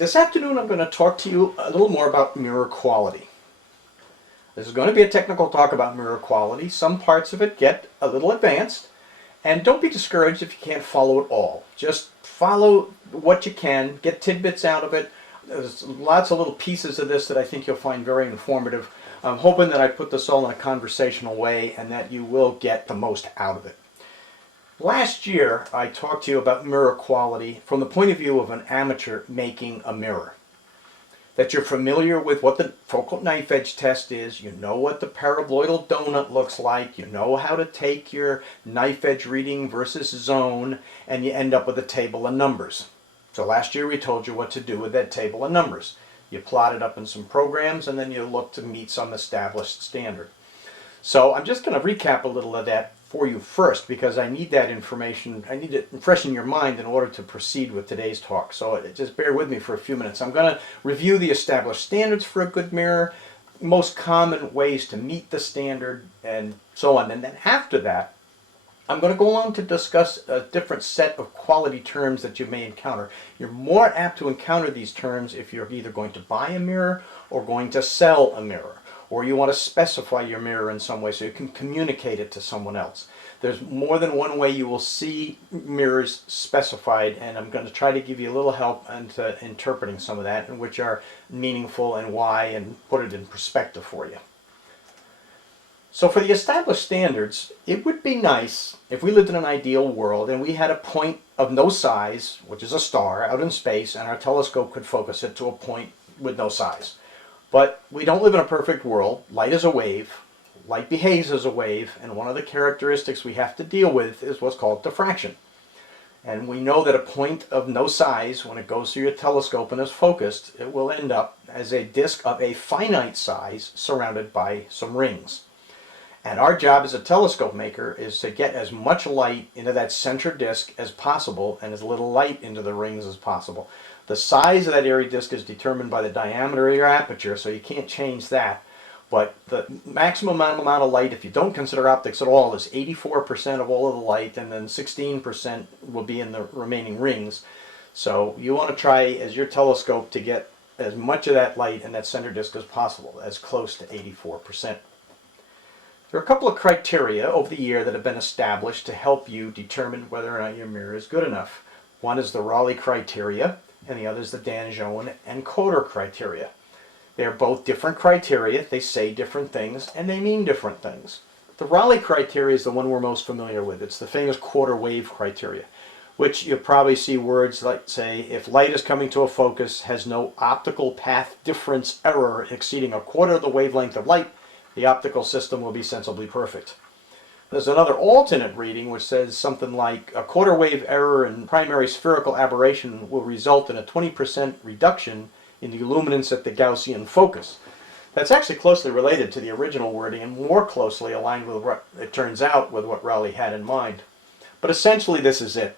this afternoon I'm going to talk to you a little more about mirror quality. This is going to be a technical talk about mirror quality. Some parts of it get a little advanced, and don't be discouraged if you can't follow it all. Just follow what you can, get tidbits out of it. There's lots of little pieces of this that I think you'll find very informative. I'm hoping that I put this all in a conversational way and that you will get the most out of it. Last year I talked to you about mirror quality from the point of view of an amateur making a mirror. That you're familiar with what the focal knife edge test is, you know what the paraboloidal donut looks like, you know how to take your knife edge reading versus zone, and you end up with a table of numbers. So last year we told you what to do with that table of numbers. You plot it up in some programs and then you look to meet some established standard. So I'm just going to recap a little of that for you first because I need that information, I need it fresh in your mind in order to proceed with today's talk. So just bear with me for a few minutes. I'm going to review the established standards for a good mirror, most common ways to meet the standard, and so on. And then after that, I'm going to go on to discuss a different set of quality terms that you may encounter. You're more apt to encounter these terms if you're either going to buy a mirror or going to sell a mirror, or you want to specify your mirror in some way so you can communicate it to someone else. There's more than one way you will see mirrors specified, and I'm going to try to give you a little help into interpreting some of that, and which are meaningful and why, and put it in perspective for you. So for the established standards, it would be nice if we lived in an ideal world and we had a point of no size, which is a star, out in space, and our telescope could focus it to a point with no size. But we don't live in a perfect world. Light is a wave. Light behaves as a wave, and one of the characteristics we have to deal with is what's called diffraction. And we know that a point of no size, when it goes through your telescope and is focused, it will end up as a disk of a finite size surrounded by some rings. And our job as a telescope maker is to get as much light into that center disk as possible and as little light into the rings as possible. The size of that airy disk is determined by the diameter of your aperture, so you can't change that. But the maximum amount of light, if you don't consider optics at all, is 84% of all of the light, and then 16% will be in the remaining rings. So you want to try, as your telescope, to get as much of that light in that center disk as possible, as close to 84%. There are a couple of criteria over the year that have been established to help you determine whether or not your mirror is good enough. One is the Rayleigh criteria, and the other is the Danjon and Coder criteria. They're both different criteria, they say different things, and they mean different things. The Rayleigh criteria is the one we're most familiar with. It's the famous quarter wave criteria, which you'll probably see words like, say, if light is coming to a focus, has no optical path difference error exceeding a quarter of the wavelength of light, the optical system will be sensibly perfect. There's another alternate reading which says something like a quarter wave error in primary spherical aberration will result in a 20% reduction in the luminance at the Gaussian focus. That's actually closely related to the original wording and more closely aligned with what it turns out with what Rayleigh had in mind. But essentially this is it.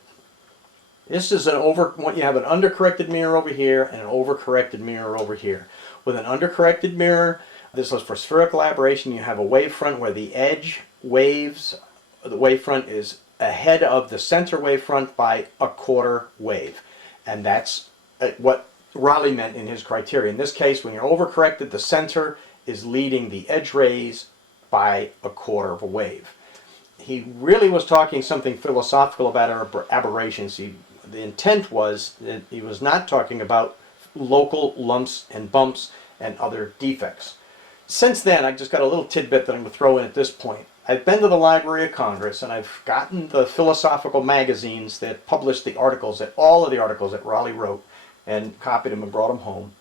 This is you have an undercorrected mirror over here and an overcorrected mirror over here. With an undercorrected mirror, this is for spherical aberration. You have a wavefront where the edge waves, the wavefront is ahead of the center wavefront by a quarter wave. And that's what Rayleigh meant in his criteria. In this case, when you're overcorrected, the center is leading the edge rays by a quarter of a wave. He really was talking something philosophical about aberrations. The intent was that he was not talking about local lumps and bumps and other defects. Since then, I just got a little tidbit that I'm going to throw in at this point. I've been to the Library of Congress and I've gotten the philosophical magazines that published the articles, all of the articles that Rayleigh wrote, and copied them and brought them home.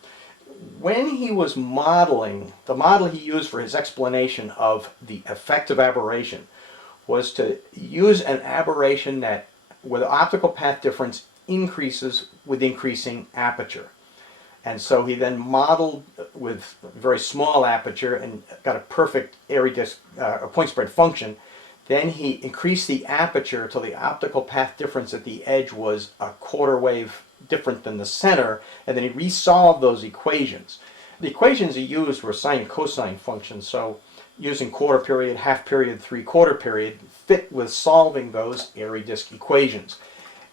When he was modeling, the model he used for his explanation of the effect of aberration was to use an aberration that, where the optical path difference increases with increasing aperture. And so he then modeled with a very small aperture and got a perfect airy disk, a point spread function. Then he increased the aperture till the optical path difference at the edge was a quarter wave different than the center, and then he resolved those equations. The equations he used were sine and cosine functions, so using quarter period, half period, three-quarter period fit with solving those airy disk equations.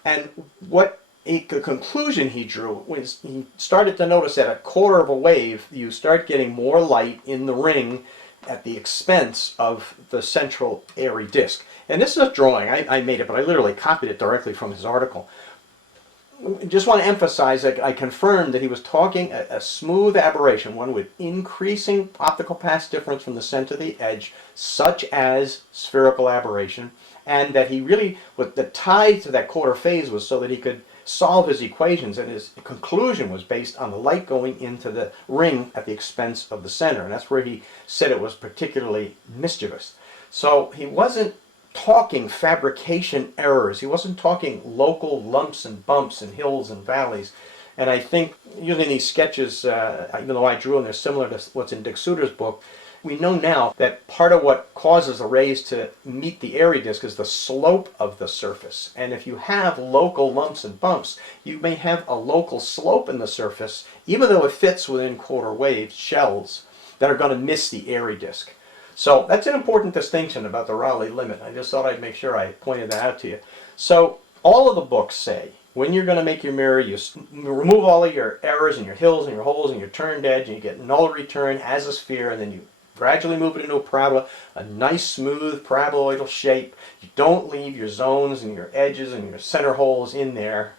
And what the conclusion he drew was he started to notice that at a quarter of a wave, you start getting more light in the ring at the expense of the central airy disk. And this is a drawing. I made it, but I literally copied it directly from his article. Just want to emphasize that I confirmed that he was talking a smooth aberration, one with increasing optical path difference from the center to the edge, such as spherical aberration, and that he really, what the tie to that quarter phase was so that he could solve his equations, and his conclusion was based on the light going into the ring at the expense of the center, and that's where he said it was particularly mischievous. So he wasn't talking fabrication errors. He wasn't talking local lumps and bumps and hills and valleys. And I think using these sketches, even though I drew them, they're similar to what's in Dick Suter's book, we know now that part of what causes the rays to meet the airy disk is the slope of the surface. And if you have local lumps and bumps, you may have a local slope in the surface, even though it fits within quarter wave shells that are going to miss the airy disk. So that's an important distinction about the Rayleigh limit. I just thought I'd make sure I pointed that out to you. So all of the books say when you're going to make your mirror, you remove all of your errors and your hills and your holes and your turned edge, and you get null return as a sphere, and then you gradually move it into a parabola, a nice smooth paraboloidal shape. You don't leave your zones and your edges and your center holes in there.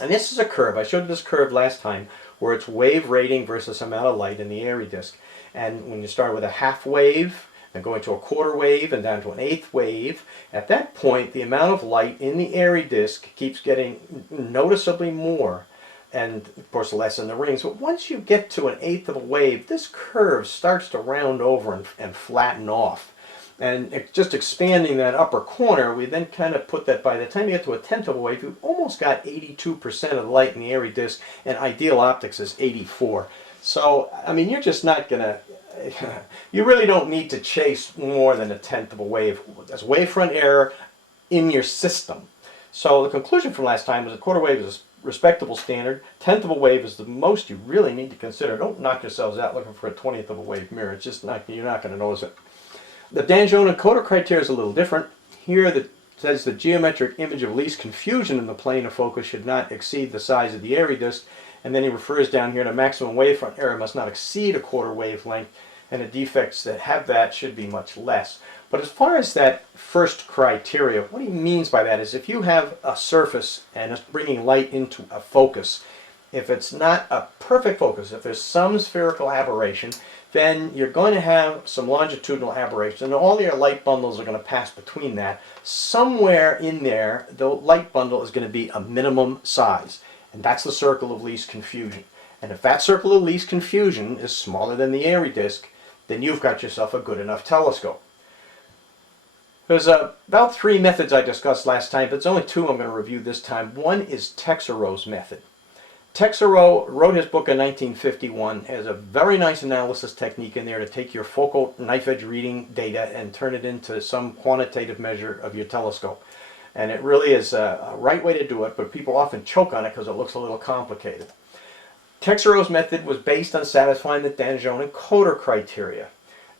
And this is a curve. I showed this curve last time where it's wave rating versus amount of light in the airy disk. And when you start with a half wave, and going to a quarter wave, and down to an eighth wave, at that point the amount of light in the airy disk keeps getting noticeably more, and of course less in the rings. But once you get to an eighth of a wave, this curve starts to round over and flatten off. And just expanding that upper corner, we then kind of put that by the time you get to a tenth of a wave, you've almost got 82% of the light in the airy disk, and ideal optics is 84. So, I mean, you're just not going to, you really don't need to chase more than a tenth of a wave. That's wavefront error in your system. So the conclusion from last time was a quarter wave is a respectable standard. Tenth of a wave is the most you really need to consider. Don't knock yourselves out looking for a 20th of a wave mirror. It's just not, you're not going to notice it. The Danjon encoder criteria is a little different. Here it says the geometric image of least confusion in the plane of focus should not exceed the size of the airy disk. And then he refers down here to maximum wavefront error must not exceed a quarter wavelength, and the defects that have that should be much less. But as far as that first criteria, what he means by that is if you have a surface and it's bringing light into a focus, if it's not a perfect focus, if there's some spherical aberration, then you're going to have some longitudinal aberration, and all your light bundles are going to pass between that. Somewhere in there, the light bundle is going to be a minimum size. And that's the circle of least confusion. And if that circle of least confusion is smaller than the airy disk, then you've got yourself a good enough telescope. There's about 3 methods I discussed last time, but there's only 2 I'm going to review this time. One is Texero's method. Texero wrote his book in 1951, has a very nice analysis technique in there to take your focal knife edge reading data and turn it into some quantitative measure of your telescope. And it really is a right way to do it, but people often choke on it because it looks a little complicated. Texero's method was based on satisfying the Danjon encoder criteria.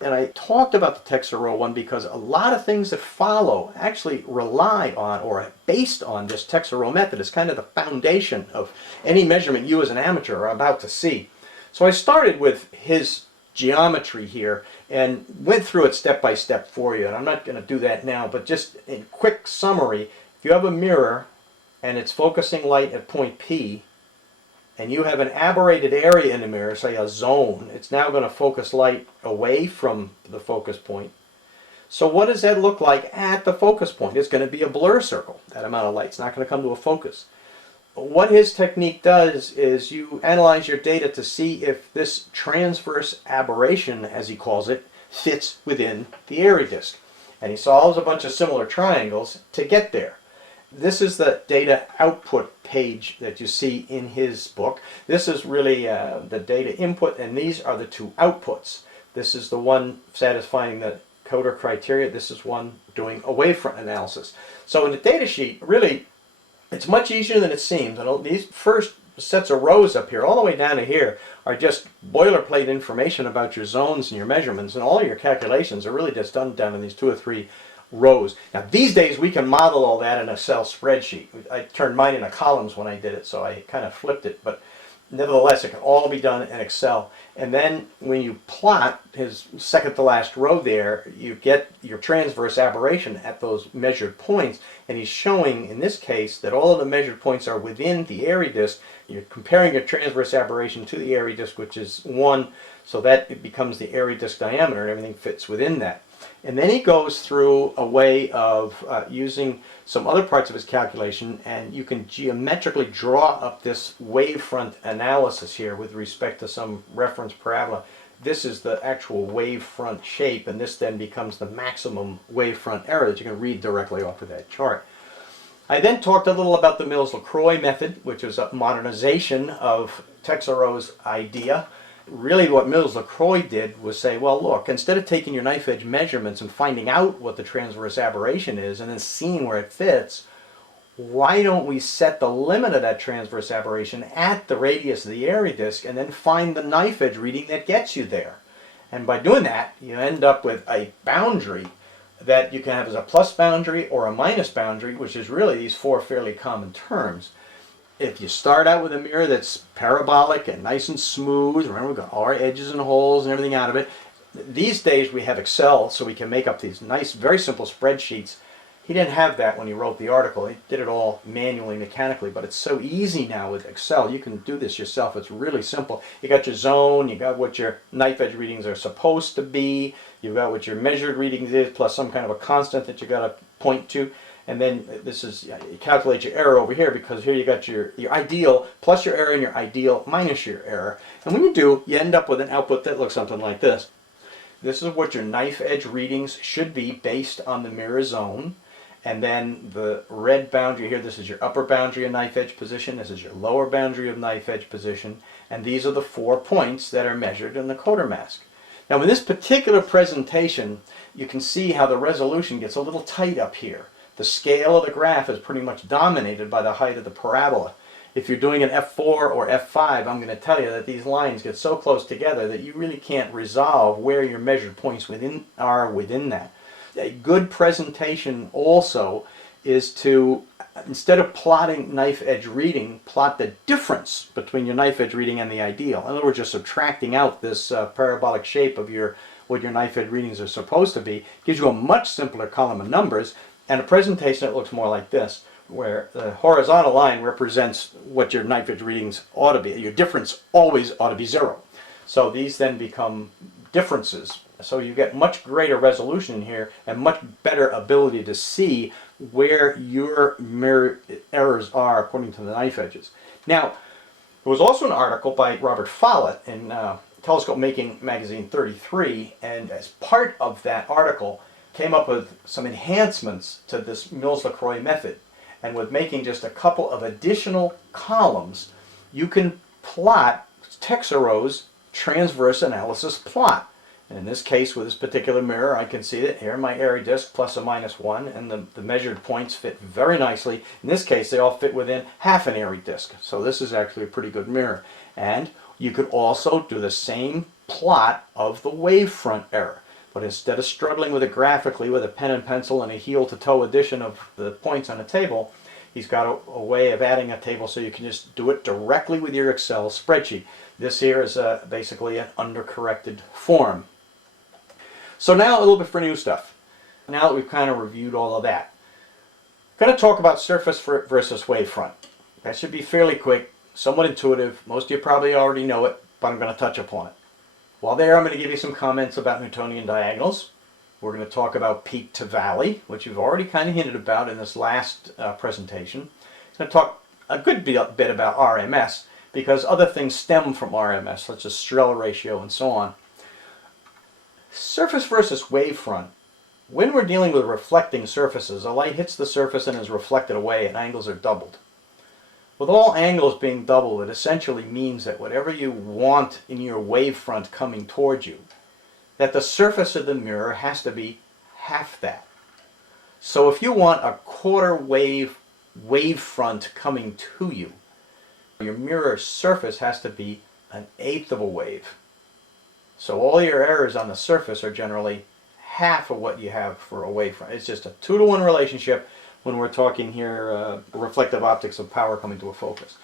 And I talked about the Texero one because a lot of things that follow actually rely on or are based on this Texero method. It's kind of the foundation of any measurement you as an amateur are about to see. So I started with his geometry here and went through it step by step for you, and I'm not going to do that now, but just in quick summary, if you have a mirror and it's focusing light at point P and you have an aberrated area in the mirror, say a zone, it's now going to focus light away from the focus point. So what does that look like at the focus point? It's going to be a blur circle, that amount of light. It's not going to come to a focus. What his technique does is you analyze your data to see if this transverse aberration, as he calls it, fits within the airy disk. And he solves a bunch of similar triangles to get there. This is the data output page that you see in his book. This is really the data input, and these are the 2 outputs. This is the one satisfying the encoder criteria. This is one doing a wavefront analysis. So in the data sheet, really, it's much easier than it seems. And these first sets of rows up here, all the way down to here, are just boilerplate information about your zones and your measurements, and all your calculations are really just done down in these 2 or 3 rows. Now these days we can model all that in a Excel spreadsheet. I turned mine into columns when I did it, so I kind of flipped it, but nevertheless it can all be done in Excel. And then when you plot his second to last row there, you get your transverse aberration at those measured points, and he's showing in this case that all of the measured points are within the area disk. You're comparing your transverse aberration to the area disk, which is 1, so that it becomes the area disk diameter and everything fits within that. And then he goes through a way of using some other parts of his calculation, and you can geometrically draw up this wavefront analysis here with respect to some reference parabola. This is the actual wavefront shape, and this then becomes the maximum wavefront error that you can read directly off of that chart. I then talked a little about the Mills-LaCroix method, which is a modernization of Texero's idea. Really what Mills-LaCroix did was say, well look, instead of taking your knife edge measurements and finding out what the transverse aberration is and then seeing where it fits, why don't we set the limit of that transverse aberration at the radius of the area disk and then find the knife edge reading that gets you there. And by doing that, you end up with a boundary that you can have as a plus boundary or a minus boundary, which is really these 4 fairly common terms. If you start out with a mirror that's parabolic and nice and smooth, remember we've got all our edges and holes and everything out of it. These days we have Excel, so we can make up these nice, very simple spreadsheets. He didn't have that when he wrote the article. He did it all manually, mechanically, but it's so easy now with Excel. You can do this yourself. It's really simple. You got your zone, you got what your knife edge readings are supposed to be, you've got what your measured readings is, plus some kind of a constant that you got to point to. And then this is, you calculate your error over here, because here you got your ideal plus your error and your ideal minus your error. And when you do, you end up with an output that looks something like this. This is what your knife edge readings should be based on the mirror zone. And then the red boundary here, this is your upper boundary of knife edge position, this is your lower boundary of knife edge position, and these are the 4 points that are measured in the coder mask. Now in this particular presentation, you can see how the resolution gets a little tight up here. The scale of the graph is pretty much dominated by the height of the parabola. If you're doing an F4 or F5, I'm going to tell you that these lines get so close together that you really can't resolve where your measured points are within that. A good presentation also is to, instead of plotting knife edge reading, plot the difference between your knife edge reading and the ideal. In other words, you're subtracting out this parabolic shape of what your knife edge readings are supposed to be. It gives you a much simpler column of numbers and a presentation that looks more like this, where the horizontal line represents what your knife edge readings ought to be. Your difference always ought to be 0. So these then become differences. So you get much greater resolution here and much better ability to see where your mirror errors are according to the knife edges. Now, there was also an article by Robert Follett in Telescope Making Magazine 33, and as part of that article came up with some enhancements to this Mills-LaCroix method. And with making just a couple of additional columns, you can plot Texero's transverse analysis plot. And in this case, with this particular mirror, I can see that here my area disk plus or minus 1, and the measured points fit very nicely. In this case, they all fit within half an area disk. So this is actually a pretty good mirror. And you could also do the same plot of the wavefront error. But instead of struggling with it graphically with a pen and pencil and a heel-to-toe addition of the points on a table, he's got a way of adding a table so you can just do it directly with your Excel spreadsheet. This here is basically an undercorrected form. So now a little bit for new stuff. Now that we've kind of reviewed all of that, I'm going to talk about surface versus wavefront. That should be fairly quick, somewhat intuitive. Most of you probably already know it, but I'm going to touch upon it. While there, I'm going to give you some comments about Newtonian diagonals. We're going to talk about peak to valley, which you've already kind of hinted about in this last presentation. I'm going to talk a good bit about RMS, because other things stem from RMS, such as Strehl ratio and so on. Surface versus wavefront. When we're dealing with reflecting surfaces, a light hits the surface and is reflected away, and angles are doubled. With all angles being doubled, it essentially means that whatever you want in your wavefront coming towards you, that the surface of the mirror has to be half that. So if you want a quarter wavefront coming to you, your mirror surface has to be 1/8 of a wave. So all your errors on the surface are generally half of what you have for a wavefront. It's just a 2-to-1 relationship when we're talking here reflective optics of power coming to a focus.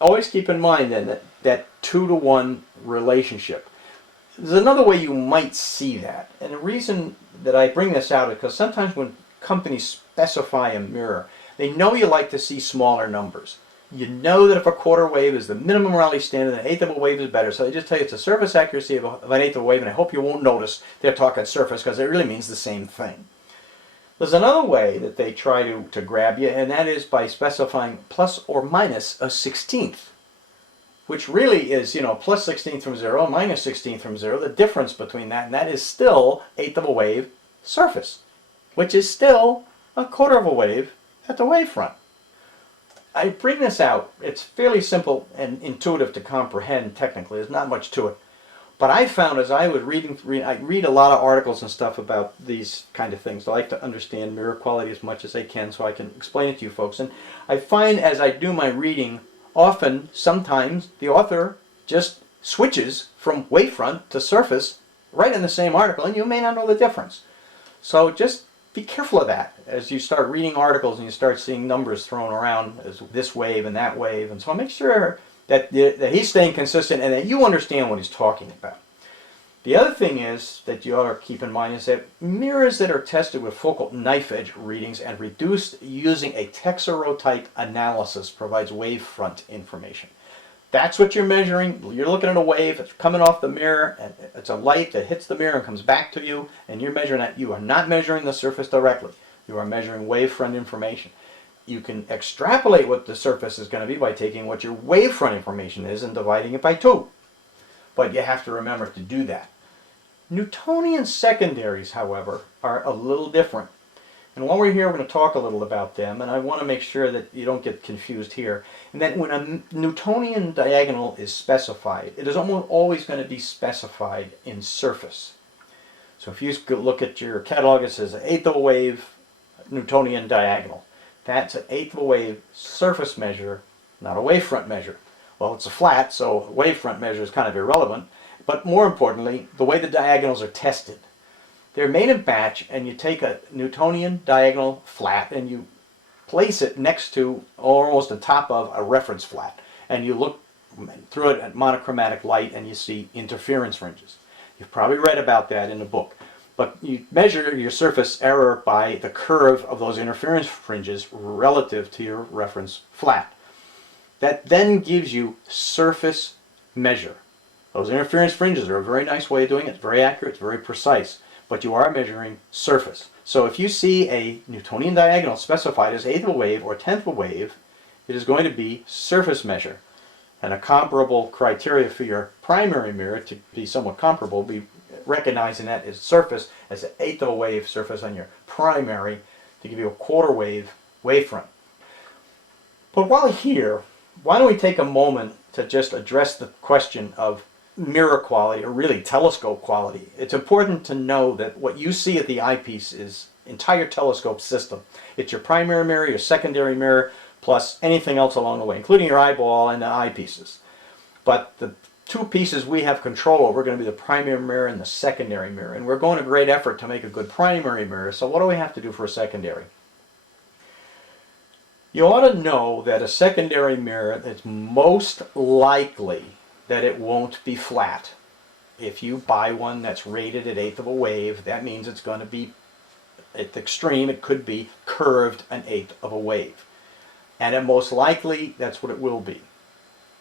Always keep in mind then that 2-to-1 relationship. There's another way you might see that, and the reason that I bring this out is because sometimes when companies specify a mirror, they know you like to see smaller numbers. You know that if a quarter wave is the minimum Rayleigh standard, an eighth of a wave is better. So they just tell you it's a surface accuracy of an eighth of a wave, and I hope you won't notice they're talking surface because it really means the same thing. There's another way that they try to grab you, and that is by specifying plus or minus a 16th, which really is, you know, plus 16th from 0, minus 16th from 0, the difference between that, and that is still eighth of a wave surface, which is still a quarter of a wave at the wavefront. I bring this out. It's fairly simple and intuitive to comprehend technically. There's not much to it. But I found as I was I read a lot of articles and stuff about these kind of things. I like to understand mirror quality as much as I can so I can explain it to you folks. And I find as I do my reading, often, sometimes, the author just switches from wavefront to surface right in the same article, and you may not know the difference. So just be careful of that as you start reading articles and you start seeing numbers thrown around as this wave and that wave. And so make sure that he's staying consistent and that you understand what he's talking about. The other thing is that you ought to keep in mind is that mirrors that are tested with focal knife edge readings and reduced using a texerotype analysis provides wavefront information. That's what you're measuring. You're looking at a wave, it's coming off the mirror, and it's a light that hits the mirror and comes back to you, and you're measuring that. You are not measuring the surface directly. You are measuring wavefront information. You can extrapolate what the surface is going to be by taking what your wavefront information is and dividing it by 2. But you have to remember to do that. Newtonian secondaries, however, are a little different. And while we're here, we're going to talk a little about them, and I want to make sure that you don't get confused here. And that when a Newtonian diagonal is specified, it is almost always going to be specified in surface. So if you look at your catalog, it says an eighth of a wave Newtonian diagonal. That's an eighth of a wave surface measure, not a wavefront measure. Well, it's a flat, so a wavefront measure is kind of irrelevant. But more importantly, the way the diagonals are tested. They're made in batch, and you take a Newtonian diagonal flat and you place it next to, or almost on top of, a reference flat. And you look through it at monochromatic light and you see interference fringes. You've probably read about that in the book. But you measure your surface error by the curve of those interference fringes relative to your reference flat. That then gives you surface measure. Those interference fringes are a very nice way of doing it. It's very accurate, it's very precise. But you are measuring surface. So if you see a Newtonian diagonal specified as eighth of a wave or tenth of a wave, it is going to be surface measure. And a comparable criteria for your primary mirror to be somewhat comparable be recognizing that as surface as an eighth of a wave surface on your primary to give you a quarter wave wavefront. But while here, why don't we take a moment to just address the question of mirror quality, or really telescope quality. It's important to know that what you see at the eyepiece is entire telescope system. It's your primary mirror, your secondary mirror, plus anything else along the way, including your eyeball and the eyepieces. But the two pieces we have control over are going to be the primary mirror and the secondary mirror. And we're going to great effort to make a good primary mirror, so what do we have to do for a secondary? You ought to know that a secondary mirror, it's most likely that it won't be flat. If you buy one that's rated at eighth of a wave, that means it's going to be, at the extreme, it could be curved an eighth of a wave. And it most likely, that's what it will be.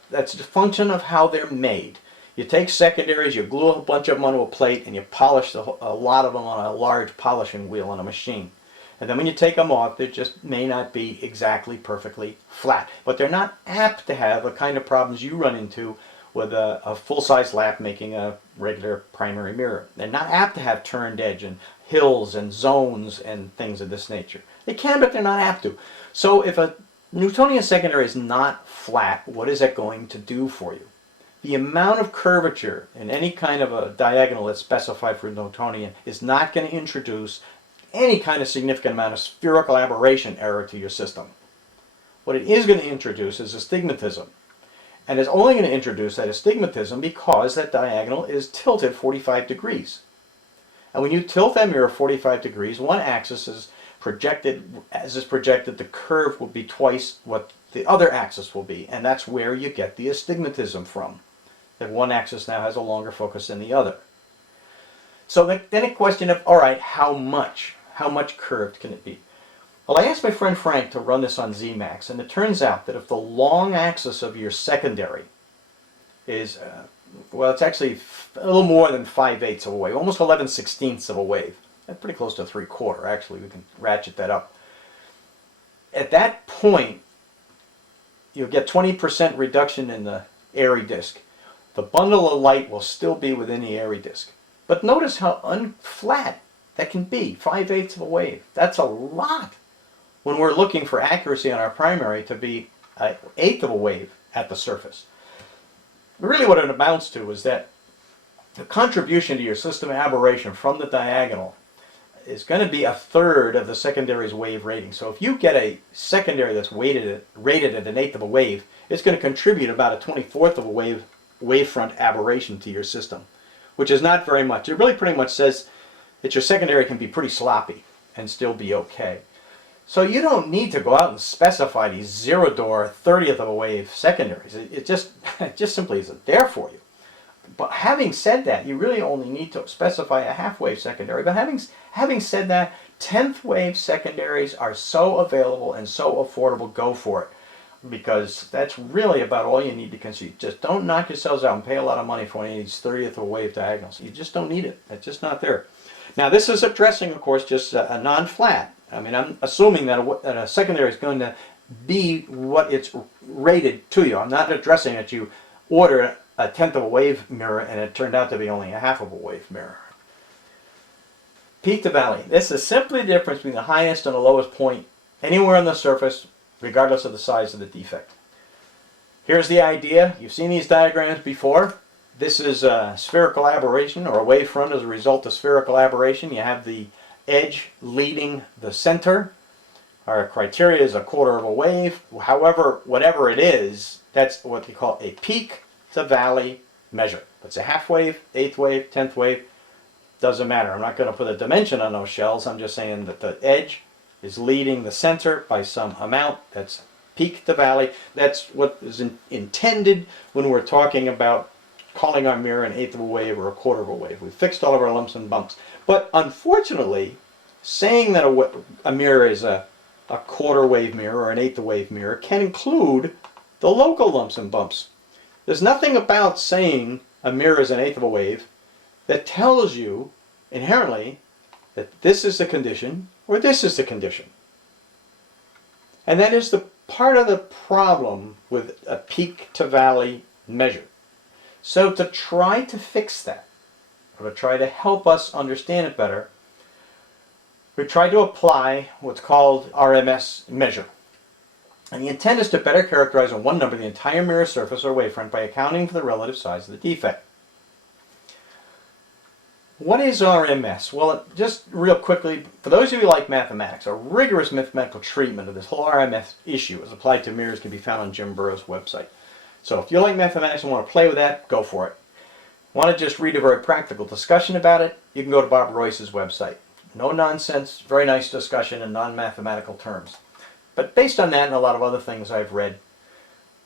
That's a function of how they're made. You take secondaries, you glue a bunch of them onto a plate, and you polish a lot of them on a large polishing wheel on a machine. And then when you take them off, they just may not be exactly perfectly flat. But they're not apt to have the kind of problems you run into with a full-size lamp making a regular primary mirror. They're not apt to have turned edge and hills and zones and things of this nature. They can, but they're not apt to. So if a Newtonian secondary is not flat, what is that going to do for you? The amount of curvature in any kind of a diagonal that's specified for Newtonian is not going to introduce any kind of significant amount of spherical aberration error to your system. What it is going to introduce is astigmatism. And it's only going to introduce that astigmatism because that diagonal is tilted 45 degrees. And when you tilt that mirror 45 degrees, one axis is projected, as is projected, the curve will be twice what the other axis will be. And that's where you get the astigmatism from. That one axis now has a longer focus than the other. So then a question of, all right, how much? How much curved can it be? Well, I asked my friend Frank to run this on Zmax, and it turns out that if the long axis of your secondary is, well, it's actually a little more than 5/8 of a wave, almost 11/16 of a wave. That's pretty close to 3/4, actually. We can ratchet that up. At that point, you'll get 20% reduction in the airy disk. The bundle of light will still be within the airy disk. But notice how unflat that can be, 5/8 of a wave. That's a lot when we're looking for accuracy on our primary to be an eighth of a wave at the surface. Really what it amounts to is that the contribution to your system aberration from the diagonal is going to be a third of the secondary's wave rating. So if you get a secondary that's rated at an eighth of a wave, it's going to contribute about a 24th of a wavefront aberration to your system, which is not very much. It really pretty much says that your secondary can be pretty sloppy and still be okay. So you don't need to go out and specify these zero-door 30th of a wave secondaries. It just simply isn't there for you. But having said that, you really only need to specify a half-wave secondary. But having said that, 10th wave secondaries are so available and so affordable, go for it. Because that's really about all you need to consider. Just don't knock yourselves out and pay a lot of money for any of these 30th of a wave diagonals. You just don't need it. It's just not there. Now this is addressing, of course, just a non-flat. I mean, I'm assuming that a secondary is going to be what it's rated to you. I'm not addressing that you order a 10th of a wave mirror and it turned out to be only a half of a wave mirror. Peak to valley. This is simply the difference between the highest and the lowest point anywhere on the surface, regardless of the size of the defect. Here's the idea. You've seen these diagrams before. This is a spherical aberration, or a wavefront as a result of spherical aberration. You have the edge leading the center. Our criteria is a quarter of a wave. However, whatever it is, that's what they call a peak to valley measure. If it's a half wave, eighth wave, 10th wave, doesn't matter. I'm not going to put a dimension on those shells. I'm just saying that the edge is leading the center by some amount. That's peak to valley. That's what is intended when we're talking about calling our mirror an eighth of a wave or a quarter of a wave. We've fixed all of our lumps and bumps. But unfortunately, saying that a mirror is a quarter wave mirror or an eighth of a wave mirror can include the local lumps and bumps. There's nothing about saying a mirror is an eighth of a wave that tells you inherently that this is the condition or this is the condition. And that is the part of the problem with a peak to valley measure. So to try to fix that, or to try to help us understand it better, we try to apply what's called RMS measure. And the intent is to better characterize in one number the entire mirror surface or wavefront by accounting for the relative size of the defect. What is RMS? Well, just real quickly, for those of you who like mathematics, a rigorous mathematical treatment of this whole RMS issue as applied to mirrors can be found on Jim Burrow's website. So if you like mathematics and want to play with that, go for it. Want to just read a very practical discussion about it? You can go to Bob Royce's website. No nonsense, very nice discussion in non-mathematical terms. But based on that and a lot of other things I've read,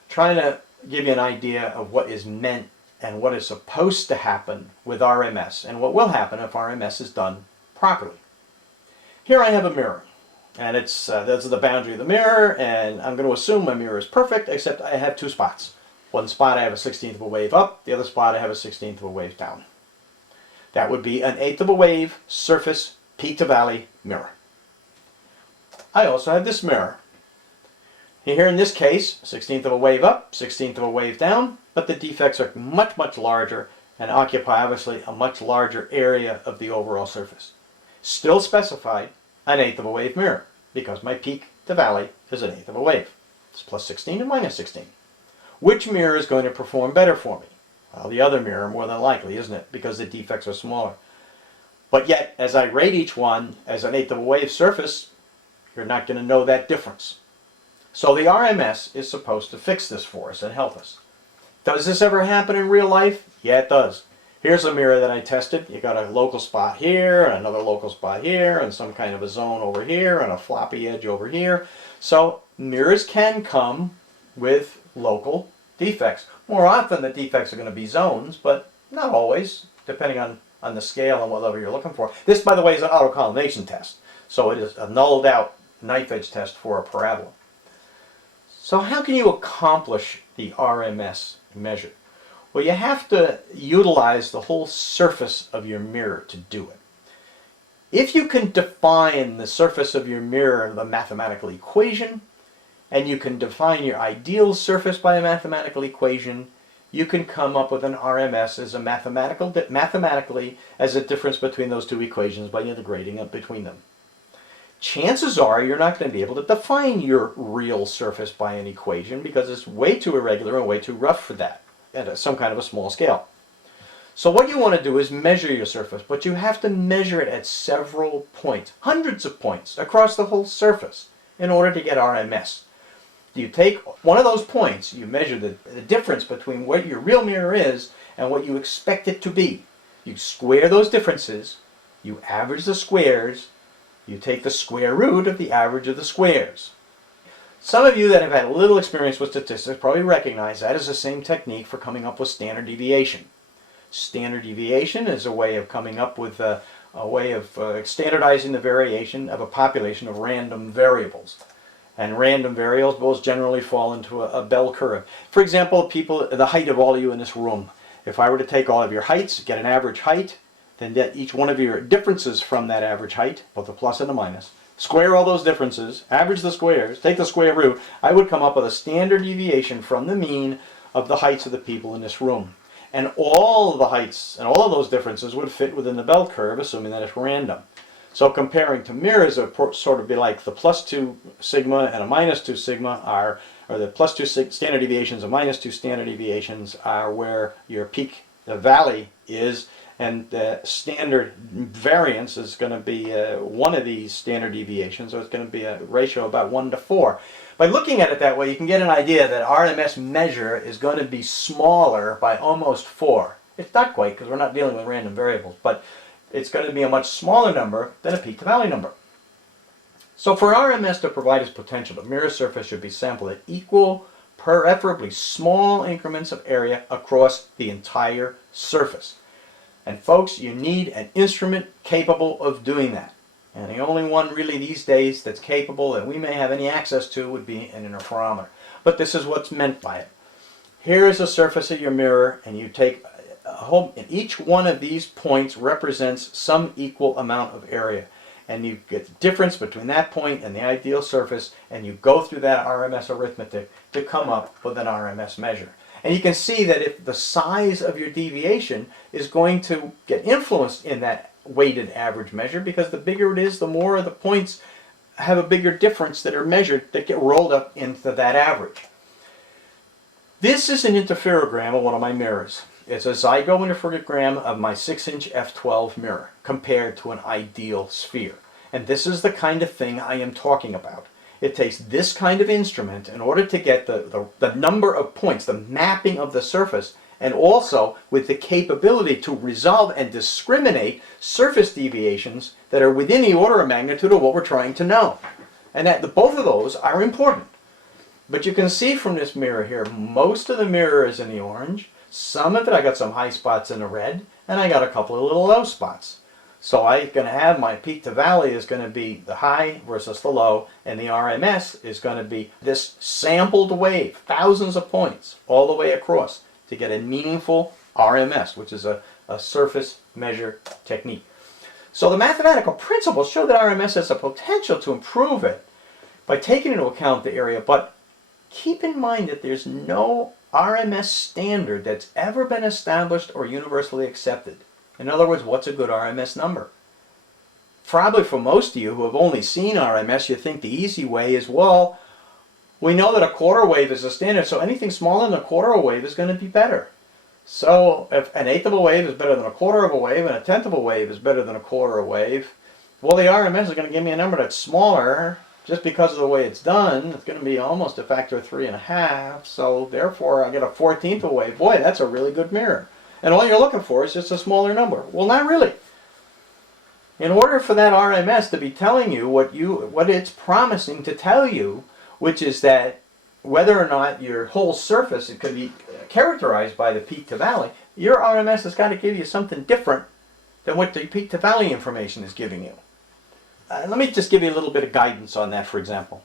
trying to give you an idea of what is meant and what is supposed to happen with RMS and what will happen if RMS is done properly. Here I have a mirror, and that's the boundary of the mirror, and I'm going to assume my mirror is perfect, except I have two spots. One spot I have a 16th of a wave up, the other spot I have a 16th of a wave down. That would be an eighth of a wave surface peak to valley mirror. I also have this mirror. Here in this case, 16th of a wave up, 16th of a wave down, but the defects are much, much larger and occupy obviously a much larger area of the overall surface. Still specified an eighth of a wave mirror because my peak to valley is an eighth of a wave. It's plus 16 and minus 16. Which mirror is going to perform better for me? Well, the other mirror more than likely, isn't it? Because the defects are smaller. But yet, as I rate each one as an eighth of a wave surface, you're not going to know that difference. So the RMS is supposed to fix this for us and help us. Does this ever happen in real life? Yeah, it does. Here's a mirror that I tested. You got a local spot here, and another local spot here, and some kind of a zone over here, and a floppy edge over here. So mirrors can come with local defects. More often the defects are going to be zones, but not always, depending on the scale and what level you're looking for. This, by the way, is an autocollimation test. So it is a nulled out knife edge test for a parabola. So how can you accomplish the RMS measure? Well, you have to utilize the whole surface of your mirror to do it. If you can define the surface of your mirror with a mathematical equation, and you can define your ideal surface by a mathematical equation, you can come up with an RMS as a mathematically as a difference between those two equations by integrating it between them. Chances are you're not going to be able to define your real surface by an equation because it's way too irregular and way too rough for that at some kind of a small scale. So what you want to do is measure your surface, but you have to measure it at several points, hundreds of points across the whole surface in order to get RMS. You take one of those points, you measure the difference between what your real mirror is and what you expect it to be. You square those differences, you average the squares, you take the square root of the average of the squares. Some of you that have had a little experience with statistics probably recognize that as the same technique for coming up with standard deviation. Standard deviation is a way of coming up with a way of standardizing the variation of a population of random variables. And random variables generally fall into a bell curve. For example, the height of all of you in this room. If I were to take all of your heights, get an average height, then get each one of your differences from that average height, both the plus and the minus, square all those differences, average the squares, take the square root, I would come up with a standard deviation from the mean of the heights of the people in this room. And all of the heights and all of those differences would fit within the bell curve, assuming that it's random. So comparing to mirrors, it would sort of be like the plus 2 sigma and a minus 2 sigma are, or the plus 2 standard deviations and minus 2 standard deviations are where your peak, the valley is, and the standard variance is going to be one of these standard deviations, so it's going to be a ratio about 1 to 4. By looking at it that way, you can get an idea that RMS measure is going to be smaller by almost 4. It's not quite, because we're not dealing with random variables, but it's going to be a much smaller number than a peak to valley number. So for RMS to provide its potential, the mirror surface should be sampled at equal, preferably small increments of area across the entire surface. And folks, you need an instrument capable of doing that. And the only one really these days that's capable that we may have any access to would be an interferometer. But this is what's meant by it. Here is the surface of your mirror, and you take and each one of these points represents some equal amount of area. And you get the difference between that point and the ideal surface, and you go through that RMS arithmetic to come up with an RMS measure. And you can see that if the size of your deviation is going to get influenced in that weighted average measure, because the bigger it is, the more of the points have a bigger difference that are measured that get rolled up into that average. This is an interferogram of one of my mirrors. It's a zygo interferogram of my 6-inch f12 mirror compared to an ideal sphere. And this is the kind of thing I am talking about. It takes this kind of instrument in order to get the number of points, the mapping of the surface, and also with the capability to resolve and discriminate surface deviations that are within the order of magnitude of what we're trying to know. And that both of those are important. But you can see from this mirror here, most of the mirror is in the orange. Some of it, I got some high spots in the red, and I got a couple of little low spots. So I'm going to have my peak to valley is going to be the high versus the low, and the RMS is going to be this sampled wave, thousands of points all the way across to get a meaningful RMS, which is a surface measure technique. So the mathematical principles show that RMS has the potential to improve it by taking into account the area, but keep in mind that there's no RMS standard that's ever been established or universally accepted. In other words, what's a good RMS number? Probably for most of you who have only seen RMS, you think the easy way is, well, we know that a quarter wave is a standard, so anything smaller than a quarter of a wave is going to be better. So if an eighth of a wave is better than a quarter of a wave and a tenth of a wave is better than a quarter of a wave, well, the RMS is going to give me a number that's smaller just because of the way it's done. It's going to be almost a factor of 3.5, so therefore I get a 14th of a wave. Boy, that's a really good mirror. And all you're looking for is just a smaller number. Well, not really. In order for that RMS to be telling you what it's promising to tell you, which is that whether or not your whole surface it could be characterized by the peak to valley, your RMS has got to give you something different than what the peak to valley information is giving you. Let me just give you a little bit of guidance on that, for example.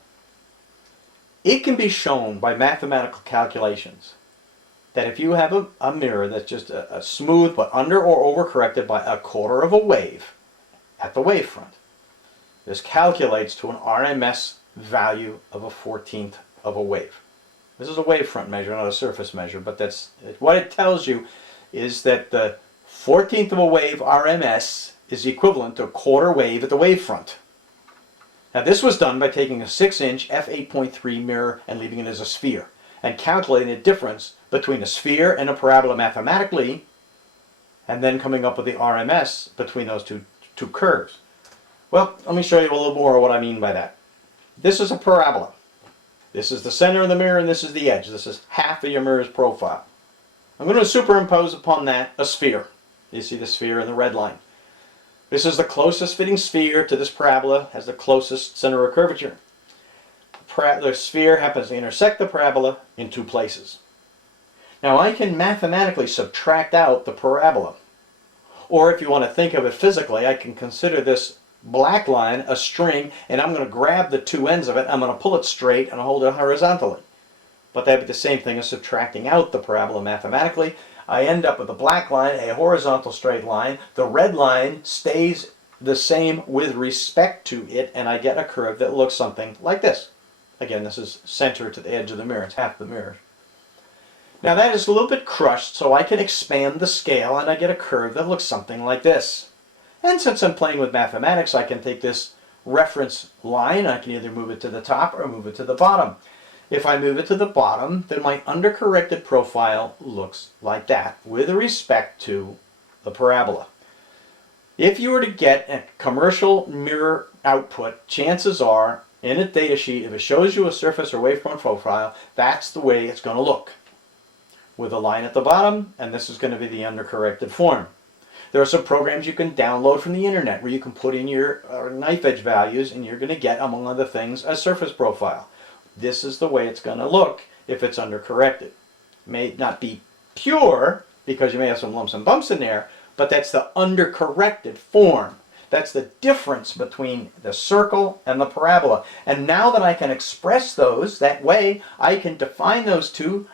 It can be shown by mathematical calculations that if you have a mirror that's just a smooth but under or overcorrected by a quarter of a wave at the wavefront, this calculates to an RMS value of a 14th of a wave. This is a wavefront measure, not a surface measure, but that's what it tells you is that the 14th of a wave RMS is equivalent to a quarter wave at the wavefront. Now this was done by taking a 6-inch f8.3 mirror and leaving it as a sphere and calculating the difference between a sphere and a parabola mathematically and then coming up with the RMS between those two curves. Well, let me show you a little more of what I mean by that. This is a parabola. This is the center of the mirror and this is the edge. This is half of your mirror's profile. I'm going to superimpose upon that a sphere. You see the sphere in the red line. This is the closest fitting sphere to this parabola, has the closest center of curvature. The sphere happens to intersect the parabola in two places. Now I can mathematically subtract out the parabola. Or if you want to think of it physically, I can consider this black line a string and I'm going to grab the two ends of it, I'm going to pull it straight and hold it horizontally. But that would be the same thing as subtracting out the parabola mathematically. I end up with a black line, a horizontal straight line. The red line stays the same with respect to it, and I get a curve that looks something like this. Again, this is center to the edge of the mirror. It's half the mirror. Now that is a little bit crushed, so I can expand the scale, and I get a curve that looks something like this. And since I'm playing with mathematics, I can take this reference line, I can either move it to the top or move it to the bottom. If I move it to the bottom, then my undercorrected profile looks like that with respect to the parabola. If you were to get a commercial mirror output, chances are in a data sheet, if it shows you a surface or wavefront profile, that's the way it's going to look. With a line at the bottom, and this is going to be the undercorrected form. There are some programs you can download from the internet where you can put in your knife edge values and you're going to get, among other things, a surface profile. This is the way it's going to look if it's undercorrected. It may not be pure because you may have some lumps and bumps in there, but that's the undercorrected form. That's the difference between the circle and the parabola. And now that I can express those that way, I can define those two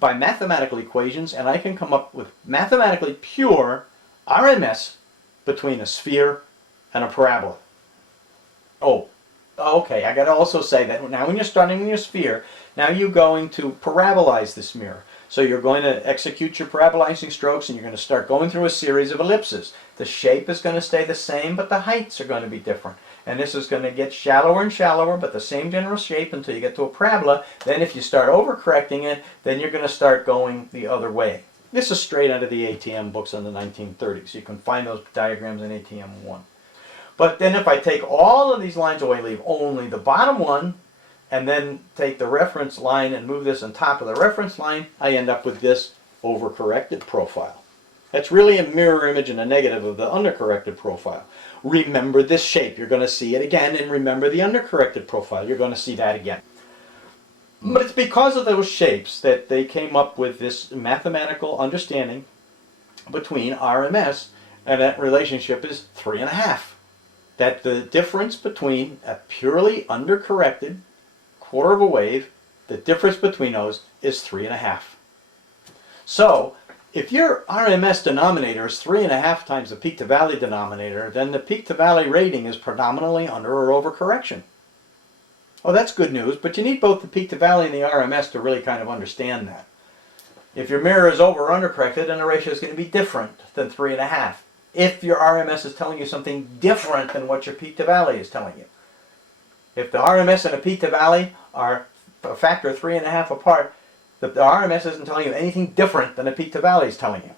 by mathematical equations and I can come up with mathematically pure RMS between a sphere and a parabola. Oh, okay, I got to also say that now when you're starting with your sphere, now you're going to parabolize this mirror. So you're going to execute your parabolizing strokes and you're going to start going through a series of ellipses. The shape is going to stay the same, but the heights are going to be different. And this is going to get shallower and shallower, but the same general shape until you get to a parabola. Then if you start overcorrecting it, then you're going to start going the other way. This is straight out of the ATM books in the 1930s. You can find those diagrams in ATM 1. But then if I take all of these lines away, leave only the bottom one, and then take the reference line and move this on top of the reference line, I end up with this overcorrected profile. That's really a mirror image and a negative of the undercorrected profile. Remember this shape. You're going to see it again, and remember the undercorrected profile. You're going to see that again. But it's because of those shapes that they came up with this mathematical understanding between RMS, and that relationship is 3.5. That the difference between a purely undercorrected quarter of a wave, the difference between those is 3.5. So, if your RMS denominator is 3.5 times the peak to valley denominator, then the peak to valley rating is predominantly under or over correction. Oh, that's good news, but you need both the peak to valley and the RMS to really kind of understand that. If your mirror is over or undercorrected, then the ratio is going to be different than 3.5. If your RMS is telling you something different than what your peak to valley is telling you. If the RMS and the peak to valley are a factor of 3.5 apart, the RMS isn't telling you anything different than the peak to valley is telling you.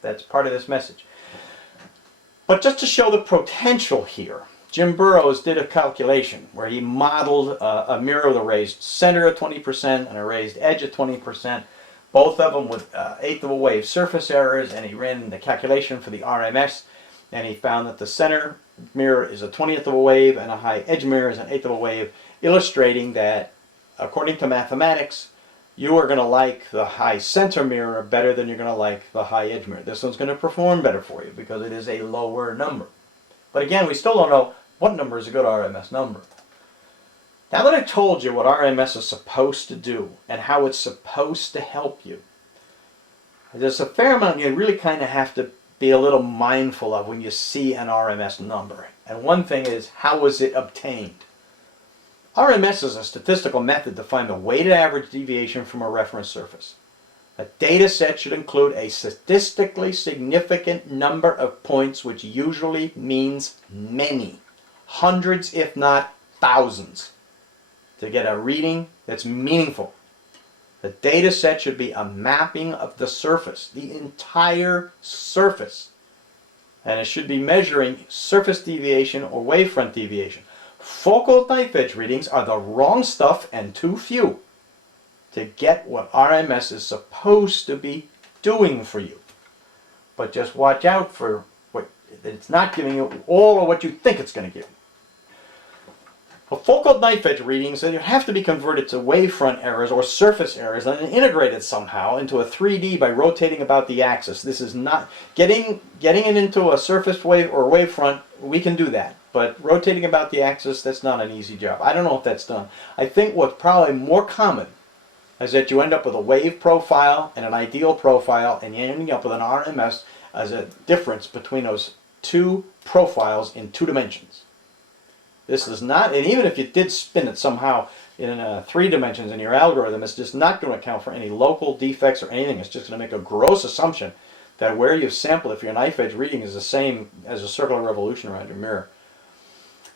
That's part of this message. But just to show the potential here, Jim Burrows did a calculation where he modeled a mirror with a raised center at 20% and a raised edge at 20%, both of them with eighth of a wave surface errors, and he ran the calculation for the RMS, and he found that the center mirror is a 20th of a wave and a high edge mirror is an eighth of a wave, illustrating that according to mathematics, you are going to like the high center mirror better than you're going to like the high edge mirror. This one's going to perform better for you because it is a lower number. But again, we still don't know what number is a good RMS number. Now that I told you what RMS is supposed to do and how it's supposed to help you, there's a fair amount you really kind of have to be a little mindful of when you see an RMS number. And one thing is, how was it obtained? RMS is a statistical method to find the weighted average deviation from a reference surface. A data set should include a statistically significant number of points, which usually means many, hundreds if not thousands, to get a reading that's meaningful. The data set should be a mapping of the surface, the entire surface. And it should be measuring surface deviation or wavefront deviation. Focal knife edge readings are the wrong stuff and too few to get what RMS is supposed to be doing for you. But just watch out for what it's not giving you all of what you think it's going to give you. Well, focal knife edge readings have to be converted to wavefront errors or surface errors and integrated somehow into a 3D by rotating about the axis. This is not getting it into a surface wave or wavefront. We can do that, but rotating about the axis, that's not an easy job. I don't know if that's done. I think what's probably more common is that you end up with a wave profile and an ideal profile, and you're ending up with an RMS as a difference between those two profiles in 2 dimensions. This is not, and even if you did spin it somehow in 3 dimensions in your algorithm, it's just not going to account for any local defects or anything. It's just going to make a gross assumption that where you've sampled, if your knife edge reading is the same as a circular revolution around your mirror.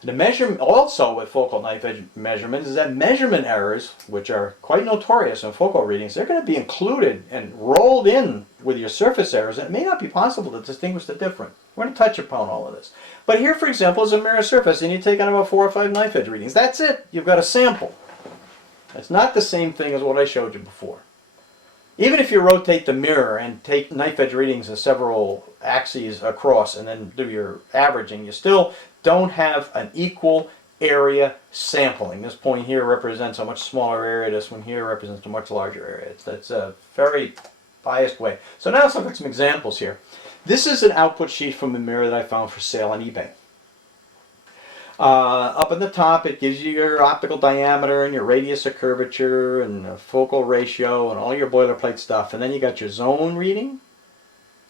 The measurement also with focal knife edge measurements is that measurement errors, which are quite notorious in focal readings, they're going to be included and rolled in with your surface errors, and it may not be possible to distinguish the difference. We're going to touch upon all of this. But here, for example, is a mirror surface, and you take on about 4 or 5 knife edge readings. That's it. You've got a sample. It's not the same thing as what I showed you before. Even if you rotate the mirror and take knife edge readings of several axes across and then do your averaging, you still don't have an equal area sampling. This point here represents a much smaller area. This one here represents a much larger area. That's a very biased way. So now let's look at some examples here. This is an output sheet from a mirror that I found for sale on eBay. Up at the top, it gives you your optical diameter and your radius of curvature and the focal ratio and all your boilerplate stuff. And then you got your zone reading,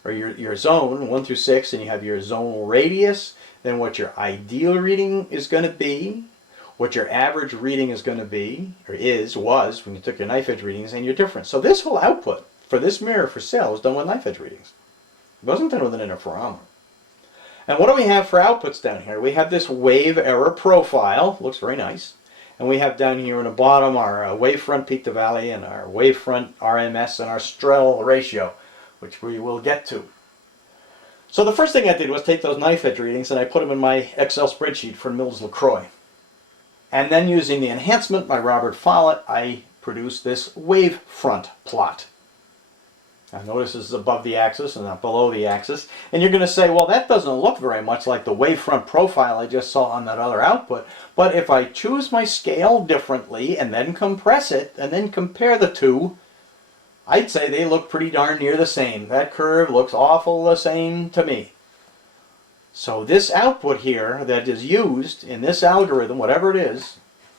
or your zone 1 through 6, and you have your zone radius, then what your ideal reading is going to be, what your average reading is going to be, or was when you took your knife edge readings, and your difference. So this whole output for this mirror for sale was done with knife edge readings. It wasn't done with an interferometer. And what do we have for outputs down here? We have this wave error profile, looks very nice. And we have down here in the bottom our wavefront peak to valley and our wavefront RMS and our Strehl ratio, which we will get to. So the first thing I did was take those knife edge readings and I put them in my Excel spreadsheet for Mills LaCroix. And then using the enhancement by Robert Follett, I produced this wavefront plot. Now notice this is above the axis and not below the axis. And you're going to say, well, that doesn't look very much like the wavefront profile I just saw on that other output. But if I choose my scale differently and then compress it and then compare the two, I'd say they look pretty darn near the same. That curve looks awful the same to me. So this output here that is used in this algorithm, whatever it is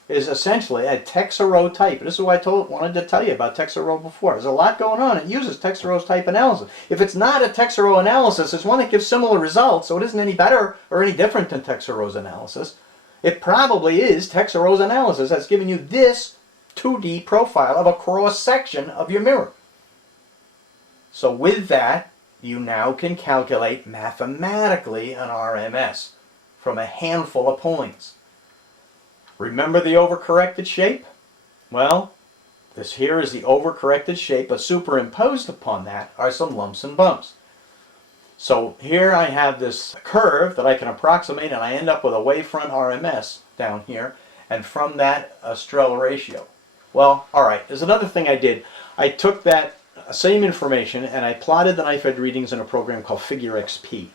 essentially a Texaro type. This is what I wanted to tell you about Texaro before. There's a lot going on. It uses Texaro's type analysis. If it's not a Texaro analysis, it's one that gives similar results, so it isn't any better or any different than Texaro's analysis. It probably is Texaro's analysis that's giving you this 2D profile of a cross-section of your mirror. So with that, you now can calculate mathematically an RMS from a handful of points. Remember the overcorrected shape? Well, this here is the overcorrected shape, but superimposed upon that are some lumps and bumps. So here I have this curve that I can approximate, and I end up with a wavefront RMS down here, and from that a Strehl ratio. Well, alright, there's another thing I did. I took that same information, and I plotted the knife edge readings in a program called Figure XP.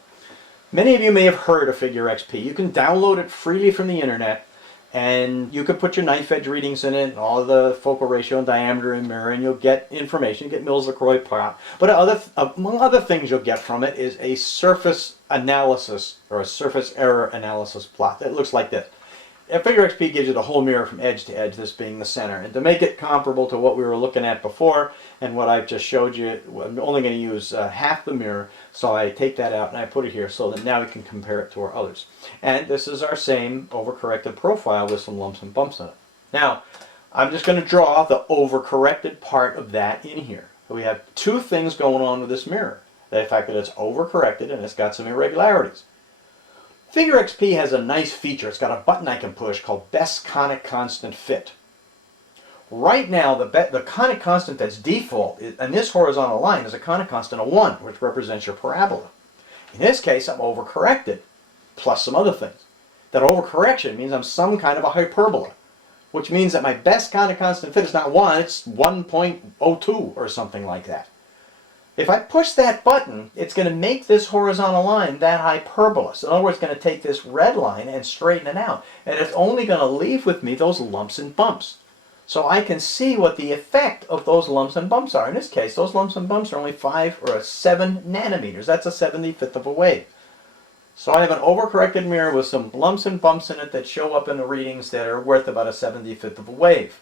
Many of you may have heard of Figure XP. You can download it freely from the internet, and you can put your knife edge readings in it, and all the focal ratio and diameter and mirror, and you'll get information. You get Mills-LaCroix plot. But among other things you'll get from it is a surface analysis or a surface error analysis plot that looks like this. Figure XP gives you the whole mirror from edge to edge, this being the center. And to make it comparable to what we were looking at before and what I've just showed you, I'm only going to use half the mirror, so I take that out and I put it here so that now we can compare it to our others. And this is our same overcorrected profile with some lumps and bumps in it. Now, I'm just going to draw the overcorrected part of that in here. We have two things going on with this mirror. The fact that it's overcorrected and it's got some irregularities. Figure XP has a nice feature. It's got a button I can push called Best Conic Constant Fit. Right now, the conic constant that's default in this horizontal line is a conic constant of 1, which represents your parabola. In this case, I'm overcorrected, plus some other things. That overcorrection means I'm some kind of a hyperbola, which means that my best conic constant fit is not 1, it's 1.02 or something like that. If I push that button, it's going to make this horizontal line that hyperbola. So in other words, it's going to take this red line and straighten it out. And it's only going to leave with me those lumps and bumps. So I can see what the effect of those lumps and bumps are. In this case, those lumps and bumps are only 5 or 7 nanometers. That's a 75th of a wave. So I have an overcorrected mirror with some lumps and bumps in it that show up in the readings that are worth about a 75th of a wave.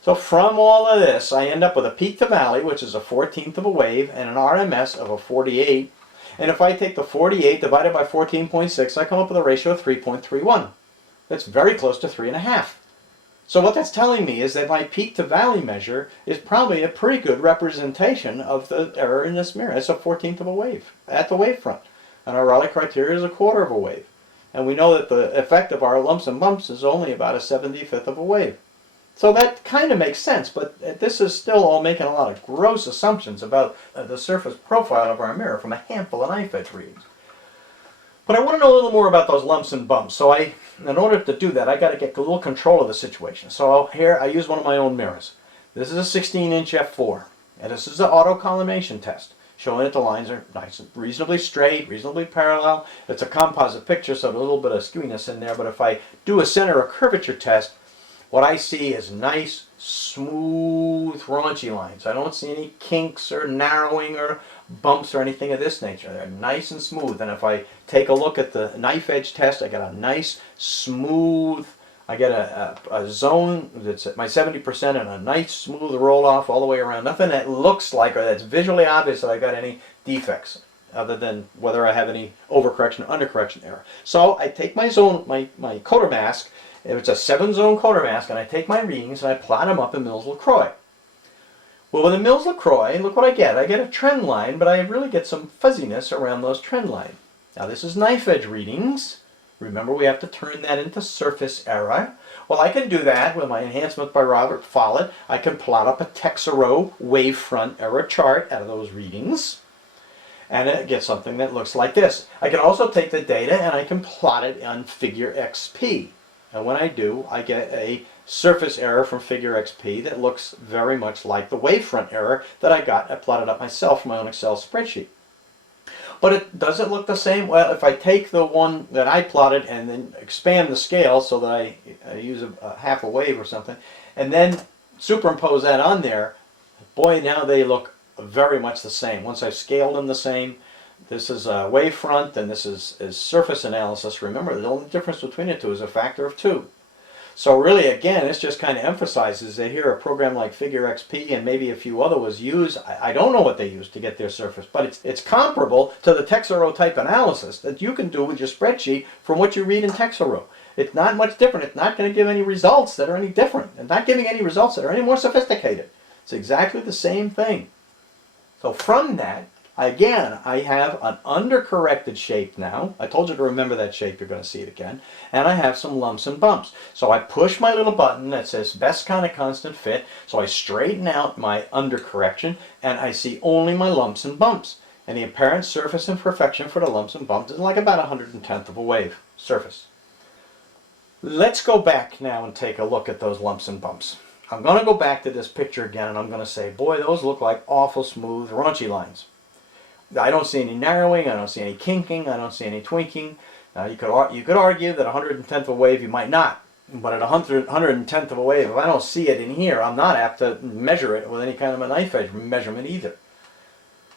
So from all of this, I end up with a peak to valley, which is a 14th of a wave, and an RMS of a 48. And if I take the 48 divided by 14.6, I come up with a ratio of 3.31. That's very close to 3.5. So what that's telling me is that my peak to valley measure is probably a pretty good representation of the error in this mirror. It's a 14th of a wave at the wavefront. And our Raleigh criteria is a quarter of a wave. And we know that the effect of our lumps and bumps is only about a 75th of a wave. So that kind of makes sense, but this is still all making a lot of gross assumptions about the surface profile of our mirror from a handful of knife edge readings. But I want to know a little more about those lumps and bumps. So in order to do that, I got to get a little control of the situation. So here I use one of my own mirrors. This is a 16-inch f4, and this is the auto collimation test, showing that the lines are nice, reasonably straight, reasonably parallel. It's a composite picture, so there's a little bit of skewness in there. But if I do a center of curvature test, what I see is nice, smooth, raunchy lines. I don't see any kinks or narrowing or bumps or anything of this nature. They're nice and smooth. And if I take a look at the knife edge test, I get a nice, smooth, I get a zone that's at my 70% and a nice, smooth roll off all the way around. Nothing that looks like or that's visually obvious that I got any defects, other than whether I have any overcorrection or undercorrection error. So I take my zone, my coater mask. It's a 7-zone coater mask, and I take my readings and I plot them up in Mills-LaCroix. Well, with a Mills-LaCroix, look what I get. I get a trend line, but I really get some fuzziness around those trend lines. Now this is knife edge readings. Remember, we have to turn that into surface error. Well, I can do that with my enhancement by Robert Follett. I can plot up a Texero wavefront error chart out of those readings. And it gets something that looks like this. I can also take the data and I can plot it on Figure XP. And when I do, I get a surface error from Figure XP that looks very much like the wavefront error that I plotted up myself from my own Excel spreadsheet. But does it look the same? Well, if I take the one that I plotted and then expand the scale so that I use a half a wave or something, and then superimpose that on there, boy, now they look very much the same. Once I've scaled them the same, this is a wavefront and this is surface analysis. Remember, the only difference between the two is a factor of 2. So really, again, this just kind of emphasizes that here a program like Figure XP and maybe a few other was used. I don't know what they used to get their surface, but it's comparable to the Texero type analysis that you can do with your spreadsheet from what you read in Texero. It's not much different. It's not going to give any results that are any different. It's not giving any results that are any more sophisticated. It's exactly the same thing. So from that, again, I have an undercorrected shape now. I told you to remember that shape. You're going to see it again. And I have some lumps and bumps. So I push my little button that says Best Conic Constant Fit. So I straighten out my undercorrection, and I see only my lumps and bumps. And the apparent surface imperfection for the lumps and bumps is like about 110th of a wave surface. Let's go back now and take a look at those lumps and bumps. I'm going to go back to this picture again and I'm going to say, boy, those look like awful smooth, raunchy lines. I don't see any narrowing, I don't see any kinking, I don't see any twinking. You could argue that 110th of a wave you might not, but at 110th of a wave, if I don't see it in here, I'm not apt to measure it with any kind of a knife edge measurement either.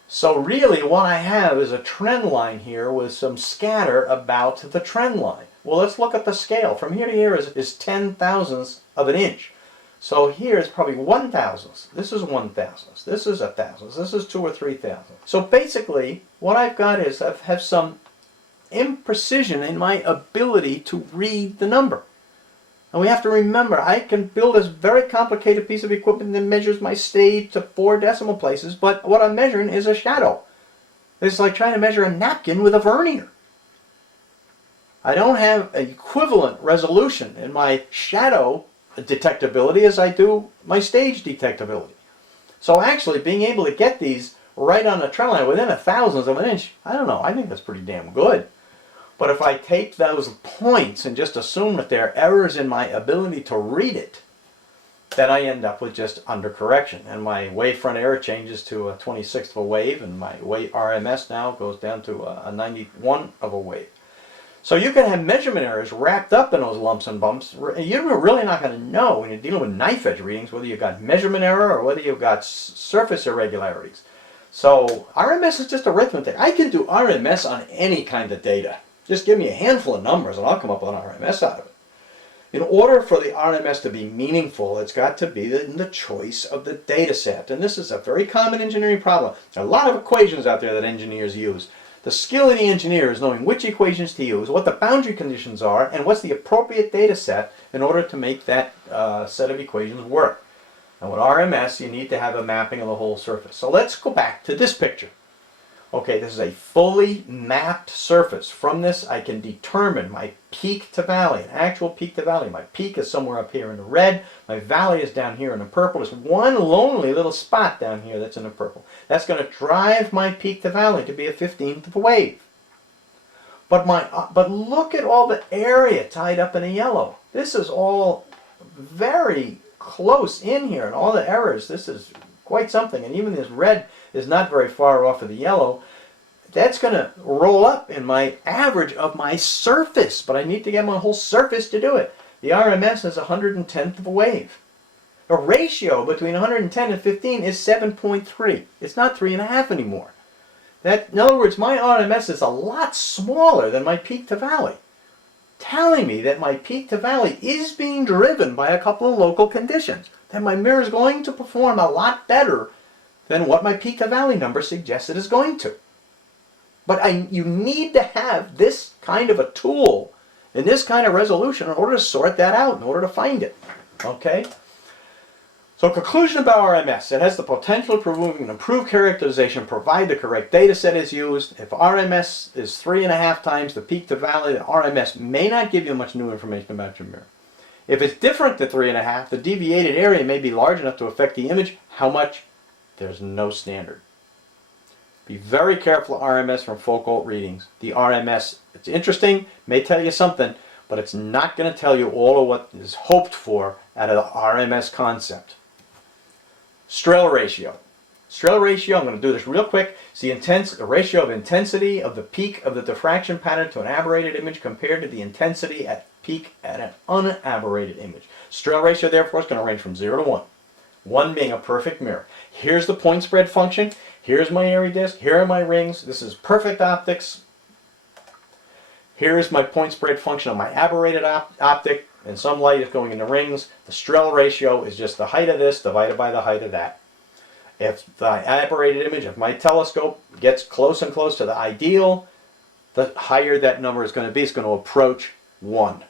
So really what I have is a trend line here with some scatter about the trend line. Well, let's look at the scale. From here to here is 10 thousandths of an inch. So here is probably 1 thousandths. This is 1 thousandths. This is a thousandths. This is 2 or 3 thousandths. So basically, what I've got is I have some imprecision in my ability to read the number. And we have to remember, I can build this very complicated piece of equipment that measures my stage to 4 decimal places, but what I'm measuring is a shadow. It's like trying to measure a napkin with a vernier. I don't have an equivalent resolution in my shadow detectability as I do my stage detectability. So actually being able to get these right on the trend line within a thousandth of an inch, I don't know, I think that's pretty damn good. But if I take those points and just assume that there are errors in my ability to read it, then I end up with just undercorrection. And my wavefront error changes to a 26th of a wave, and my RMS now goes down to a 91 of a wave. So you can have measurement errors wrapped up in those lumps and bumps. You're really not going to know when you're dealing with knife edge readings whether you've got measurement error or whether you've got surface irregularities. So RMS is just arithmetic. I can do RMS on any kind of data. Just give me a handful of numbers and I'll come up with an RMS out of it. In order for the RMS to be meaningful, it's got to be in the choice of the data set. And this is a very common engineering problem. There are a lot of equations out there that engineers use. The skill of the engineer is knowing which equations to use, what the boundary conditions are, and what's the appropriate data set in order to make that set of equations work. And with RMS, you need to have a mapping of the whole surface. So let's go back to this picture. Okay, this is a fully mapped surface. From this, I can determine my peak to valley, an actual peak to valley. My peak is somewhere up here in the red. My valley is down here in the purple. There's one lonely little spot down here that's in the purple. That's going to drive my peak to valley to be a 15th of a wave. But look at all the area tied up in the yellow. This is all very close in here, and all the errors. This is quite something. And even this red is not very far off of the yellow. That's going to roll up in my average of my surface, but I need to get my whole surface to do it. The RMS is 110th of a wave. The ratio between 110 and 15 is 7.3. It's not 3.5 anymore. In other words, my RMS is a lot smaller than my peak to valley, telling me that my peak to valley is being driven by a couple of local conditions, that my mirror is going to perform a lot better than what my peak to valley number suggests it is going to. But you need to have this kind of a tool and this kind of resolution in order to sort that out, in order to find it. Okay? So conclusion about RMS. It has the potential of proving an improved characterization, provide the correct data set is used. If RMS is 3.5 times the peak to valley, the RMS may not give you much new information about your mirror. If it's different to 3.5, the deviated area may be large enough to affect the image. How much? There's no standard. Be very careful of RMS from focal readings. The RMS, it's interesting, may tell you something, but it's not going to tell you all of what is hoped for out of the RMS concept. Strehl ratio. Strehl ratio, I'm going to do this real quick. It's the ratio of intensity of the peak of the diffraction pattern to an aberrated image compared to the intensity at peak at an unaberrated image. Strehl ratio, therefore, is going to range from 0 to 1. 1 being a perfect mirror. Here's the point spread function. Here's my airy disk. Here are my rings. This is perfect optics. Here is my point spread function of my aberrated optic, and some light is going into rings. The Strehl ratio is just the height of this divided by the height of that. If the aberrated image of my telescope gets close and close to the ideal, the higher that number is going to be. It's going to approach 1.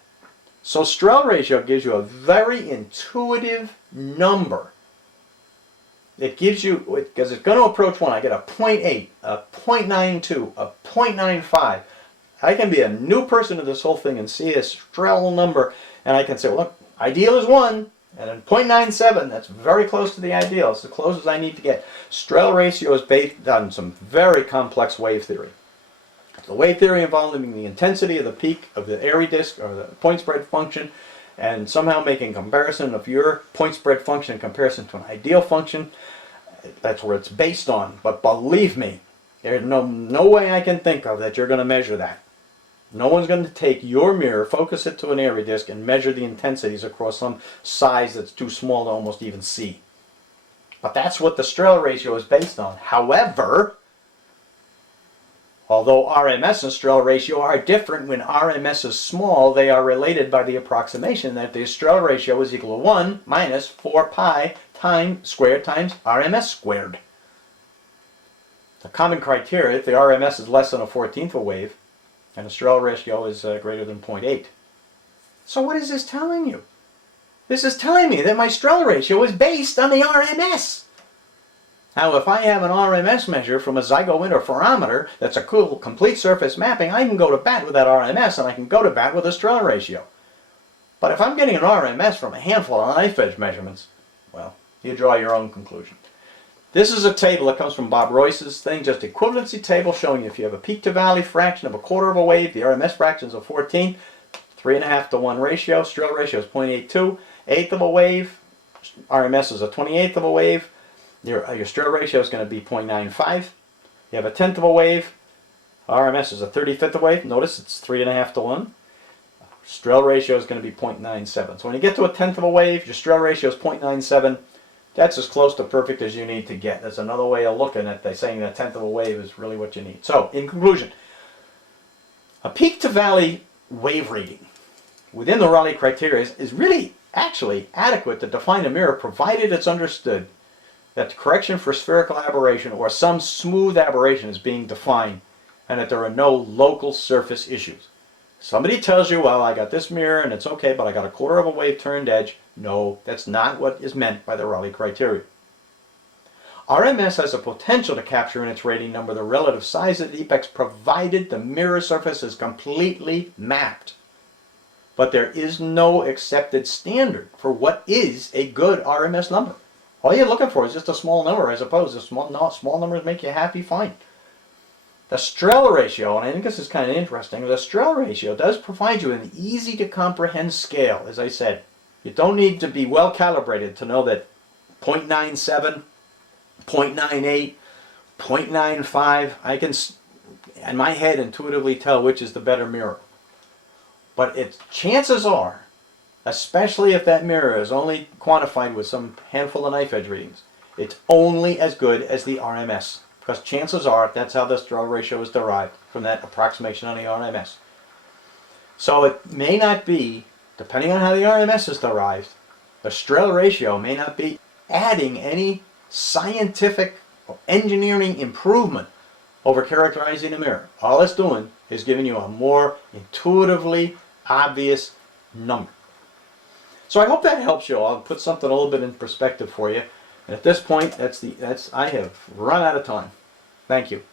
So Strehl ratio gives you a very intuitive number. It gives you, because it's going to approach 1, I get a 0.8, a 0.92, a 0.95. I can be a new person to this whole thing and see a Strehl number, and I can say, well, look, ideal is 1, and then 0.97, that's very close to the ideal. It's the closest I need to get. Strehl ratio is based on some very complex wave theory. The wave theory involving the intensity of the peak of the airy disk, or the point spread function, and somehow making a comparison of your point spread function in comparison to an ideal function. That's where it's based on. But believe me, there's no way I can think of that you're going to measure that. No one's going to take your mirror, focus it to an area disk, and measure the intensities across some size that's too small to almost even see. But that's what the Strehl ratio is based on. However, although RMS and Strehl ratio are different, when RMS is small, they are related by the approximation that the Strehl ratio is equal to 1 minus 4 pi squared times RMS squared. The common criteria, if the RMS is less than a 14th of a wave, and the Strehl ratio is greater than 0.8. So what is this telling you? This is telling me that my Strehl ratio is based on the RMS. Now, if I have an RMS measure from a zygointerferometer that's a cool, complete surface mapping, I can go to bat with that RMS, and I can go to bat with a Strehl ratio. But if I'm getting an RMS from a handful of knife edge measurements, well, you draw your own conclusion. This is a table that comes from Bob Royce's thing, just equivalency table showing if you have a peak to valley fraction of a quarter of a wave, the RMS fraction is a 14, 3.5 to 1 ratio, Strehl ratio is 0.82, eighth of a wave, RMS is a 28th of a wave, your Strehl ratio is going to be 0.95. You have a 10th of a wave, RMS is a 35th of a wave, notice it's 3.5 to 1. Strehl ratio is going to be 0.97. So when you get to a 10th of a wave, your Strehl ratio is 0.97. That's as close to perfect as you need to get. That's another way of looking at it, saying that 10th of a wave is really what you need. So, in conclusion, a peak to valley wave reading within the Rayleigh criteria is really actually adequate to define a mirror, provided it's understood that the correction for spherical aberration or some smooth aberration is being defined and that there are no local surface issues. Somebody tells you, well, I got this mirror and it's okay, but I got a quarter of a wave turned edge. No, that's not what is meant by the Rayleigh criteria. RMS has a potential to capture in its rating number the relative size of the defects provided the mirror surface is completely mapped. But there is no accepted standard for what is a good RMS number. All you're looking for is just a small number, I suppose. Small numbers make you happy, fine. The Strehl ratio, and I think this is kind of interesting, the Strehl ratio does provide you an easy to comprehend scale, as I said. You don't need to be well calibrated to know that 0.97, 0.98, 0.95, I can, in my head, intuitively tell which is the better mirror. But chances are, especially if that mirror is only quantified with some handful of knife edge readings, it's only as good as the RMS. Because chances are, that's how the Strehl ratio is derived, from that approximation on the RMS. So it may not be, depending on how the RMS is derived, the Strehl ratio may not be adding any scientific or engineering improvement over characterizing a mirror. All it's doing is giving you a more intuitively obvious number. So I hope that helps you. I'll put something a little bit in perspective for you. And at this point, I have run out of time. Thank you.